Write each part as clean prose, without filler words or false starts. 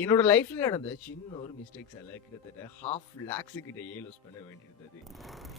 என்னோட லைஃப்ல நடந்த சின்ன ஒரு மிஸ்டேக்ஸால கிட்டத்தட்ட 1/2 lakhs கிட்டயே லூஸ் பண்ண வேண்டியிருந்தது.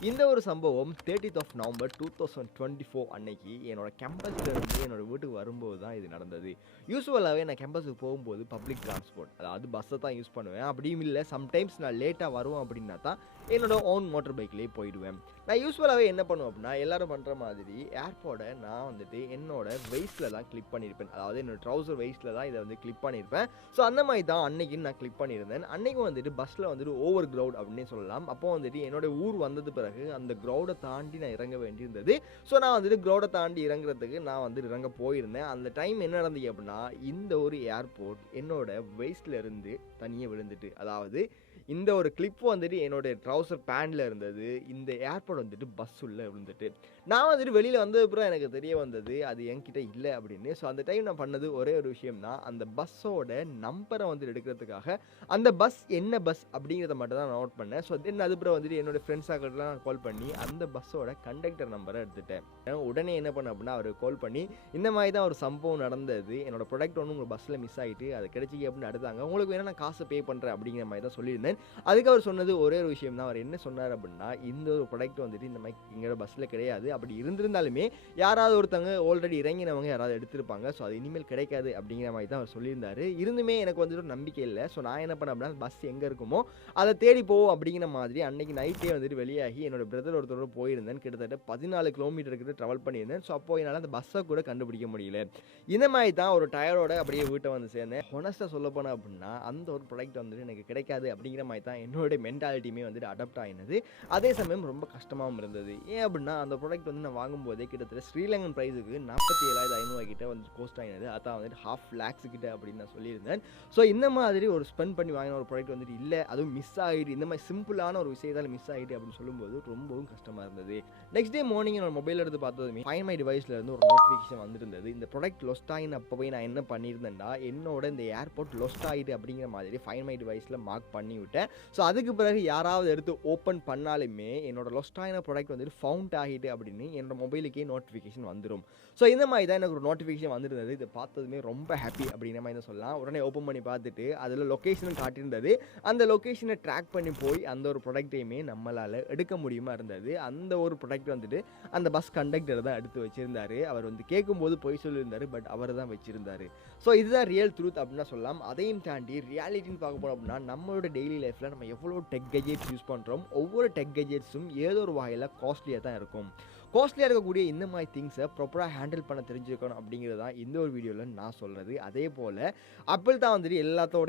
இந்த ஒரு சம்பவம் 30th November 2024 அன்னைக்கு என்னோட கேம்பஸ்ல இருந்து என்னோட வீட்டுக்கு வரும்போது தான் இது நடந்தது. யூசுவலாவே நான் கேம்பஸுக்கு போகும்போது பப்ளிக் டிரான்ஸ்போர்ட், அதாவது பஸ்ஸை தான் யூஸ் பண்ணுவேன். அப்படியும் இல்லை, சம்டைம்ஸ் நான் லேட்டாக வருவேன் அப்படின்னா தான் என்னோட ஓன் மோட்டர் பைக்லேயே போயிடுவேன். நான் யூஸ்வலாகவே என்ன பண்ணுவேன் அப்படின்னா, எல்லாரும் பண்ணுற மாதிரி ஏர்போர்டை நான் வந்துட்டு என்னோட வெயிஸ்ட்டில் தான் கிளிப் பண்ணியிருப்பேன். அதாவது என்னோட ட்ரௌசர் வெயிஸ்ட்டில் தான் இதை வந்து கிளிப் பண்ணியிருப்பேன். ஸோ அந்த மாதிரி தான் அன்னைக்கு நான் கிளிக் பண்ணியிருந்தேன். அன்னைக்கு வந்துட்டு பஸ்ஸில் வந்துட்டு ஓவர் க்ரௌட் அப்படின்னே சொல்லலாம். அப்போ வந்துட்டு என்னோட ஊர் வந்தது பிறகு அந்த க்ரௌடை தாண்டி நான் இறங்க வேண்டியிருந்தது. ஸோ நான் வந்துட்டு க்ரௌடை தாண்டி இறங்குறதுக்கு நான் வந்துட்டு இறங்க போயிருந்தேன். அந்த டைம் என்ன நடந்தது அப்படின்னா, இந்த ஒரு ஏர்போர்ட் என்னோட வெயிஸ்ட்ல இருந்து தனியாக விழுந்துட்டு, அதாவது இந்த ஒரு கிளிப் வந்துட்டு என்னோட ட்ரௌசர் பேண்டில் இருந்தது. இந்த ஏர்போர்ட் வந்துட்டு பஸ் உள்ள விழுந்துட்டு, நான் வந்துட்டு வெளியில் வந்ததுக்கப்புறம் எனக்கு தெரிய வந்தது அது என்கிட்ட இல்லை அப்படின்னு. ஸோ அந்த டைம் நான் பண்ணது ஒரே ஒரு விஷயம் தான், அந்த பஸ்ஸோட நம்பரை வந்துட்டு எடுக்கிறதுக்காக அந்த பஸ் என்ன பஸ் அப்படிங்கிறத மட்டும் தான் நான் நோட் பண்ணேன். ஸோ தென் அதுக்கப்புறம் வந்துட்டு என்னோட ஃப்ரெண்ட்ஸ் ஆக்கெல்லாம் கால் பண்ணி அந்த பஸ்ஸோட கண்டக்டர் நம்பரை எடுத்துட்டேன். உடனே என்ன பண்ண அப்படின்னா, அவர் கால் பண்ணி இந்த மாதிரி தான் ஒரு சம்பவம் நடந்தது, என்னோட ப்ராடக்ட் ஒன்று உங்கள் பஸ்ஸில் மிஸ் ஆகிட்டு அது கிடைச்சிக்க அப்படின்னு எடுத்தாங்க, உங்களுக்கு வேணால் நான் காசை பே பண்ணுறேன் அப்படிங்கிற மாதிரி தான் சொல்லியிருந்தேன். அதுக்கு அவர் சொன்னது ஒரே ஒரு விஷயம் தான். அவர் என்ன சொன்னார் அப்படின்னா, இந்த ஒரு ப்ராடக்ட் வந்துட்டு இந்த மாதிரி எங்களோட பஸ்ஸில் கிடையாது, அப்படி இருந்திருந்தாலுமே யாராவது ஒருத்தவங்க ஆல்ரெடி இறங்கினவங்க யாராவது எடுத்திருப்பாங்க, ஸோ அது இனிமேல் கிடைக்காது அப்படிங்கிற மாதிரி தான் அவர் சொல்லியிருந்தார். இருந்துமே எனக்கு வந்துட்டு ஒரு நம்பிக்கை இல்லை. ஸோ நான் என்ன பண்ணேன் அப்படின்னா, பஸ் எங்கே இருக்குமோ அதை தேடி போவோம் அப்படிங்கிற மாதிரி அன்னைக்கு நைட்டே வந்துட்டு வெளியாகி என்னோட பிரதர் ஒருத்தரோட போயிருந்தேன். கிட்டத்தட்ட 14 கிலோமீட்டர் கிட்ட ட்ராவல் பண்ணியிருந்தேன். ஸோ அப்போ என்னால் அந்த பஸ்ஸை கூட கண்டுபிடிக்க முடியல. இந்த மாதிரி தான் ஒரு டயரோட அப்படியே வீட்டை வந்து சேர்ந்தேன். ஹொனஸ்ட்டாக சொல்ல போனேன் அப்படின்னா, அந்த ஒரு ப்ராடக்ட் வந்துட்டு எனக்கு கிடைக்காது அப்படிங்கிற மாதிரி தான் என்னோட மென்டாலிட்டியுமே வந்துட்டு அடாப்ட் ஆகினது. அதே சமயம் ரொம்ப கஷ்டமாகவும் இருந்தது. ஏன் அப்படின்னா, அந்த ப்ராடக்ட் வந்து நான் வாங்கும்போதே கிட்டத்தட்ட ஸ்ரீலங்கன் ப்ரைஸுக்கு 47,500 கிட்ட வந்து கோஸ்ட் ஆகினது. அதான் வந்துட்டு 1/2 lakhs கிட்ட அப்படின்னு நான் சொல்லியிருந்தேன். ஸோ இந்த மாதிரி ஒரு ஸ்பெண்ட் பண்ணி வாங்கின ஒரு ப்ராடக்ட் வந்துட்டு இல்லை, அதுவும் மிஸ் ஆகிட்டு, இந்த மாதிரி சிம்பிளான ஒரு விஷயத்தால் மிஸ் ஆகிட்டு அப்படின்னு சொல்லும்போது ரொம்பவும் கஷ்டமாக இருந்தது. நெக்ஸ்ட் டே மார்னிங் என்னோட மொபைல் எடுத்து பார்த்ததுமே ஃபைண்ட் மை டிவைஸ்ல இருந்து ஒரு நோட்டிஃபிகேஷன் வந்துருந்தது. இந்த ப்ராடக்ட் லொஸ்ட் ஆகின அப்போ போய் நான் என்ன பண்ணியிருந்தேன்டா, என்னோட இந்த ஏர்போர்ட் லொஸ்ட் ஆகிட்டு அப்படிங்கிற மாதிரி ஃபைண்ட் மை டிவைஸில் மார்க் பண்ணி விட்டேன். ஸோ அதுக்கு பிறகு யாராவது எடுத்து ஓப்பன் பண்ணாலுமே என்னோட லொஸ்ட் ஆகின ப்ராடக்ட் வந்துட்டு ஃபவுண்ட் ஆகிட்டு அப்படின்னு என்னோட மொபைலுக்கே நோட்டிஃபிகேஷன் வந்துடும். ஸோ இந்த மாதிரி தான் எனக்கு ஒரு நோட்டிஃபிகேஷன் வந்துருந்தது. இதை பார்த்ததுமே ரொம்ப ஹாப்பி அப்படிங்கிற மாதிரி தான் சொல்லலாம். உடனே ஓப்பன் பண்ணி பார்த்துட்டு அதில் லொக்கேஷனும் காட்டியிருந்தது. அந்த லொக்கேஷனை ட்ராக் பண்ணி போய் அந்த ஒரு ப்ராடக்ட்டையுமே நம்மளால் எடுக்க முடியுமா இருந்தது. அந்த ஒரு ப்ராடக்ட் வந்துட்டு அந்த பஸ் கண்டக்டர் தான் எடுத்து வச்சிருந்தாரு. அவர் வந்து கேட்கும்போது பொய் சொல்லியிருந்தாரு, பட் அவர் தான் வச்சிருந்தாரு. ஸோ இதுதான் ரியல் ட்ரூத் அப்படின்னு சொல்லலாம். அதையும் தாண்டி ரியாலிட்டின்னு பார்க்க போனோம் அப்படின்னா, நம்மளோட டெய்லி லைஃப்பில் நம்ம எவ்வளோ டெக் கெஜெட்ஸ் யூஸ் பண்ணுறோம், ஒவ்வொரு டெக் கெஜெட்ஸும் ஏதோ ஒரு வகையில் காஸ்ட்லியாக தான் இருக்கும். காஸ்ட்லியாக இருக்கக்கூடிய இந்த மாதிரி திங்ஸை ப்ராப்பராக ஹேண்டில் பண்ண தெரிஞ்சுக்கணும் அப்படிங்கிறது தான் இந்த ஒரு வீடியோவில் நான் சொல்கிறது. அதே போல் ஆப்பிள் தான் வந்துட்டு எல்லாத்தோட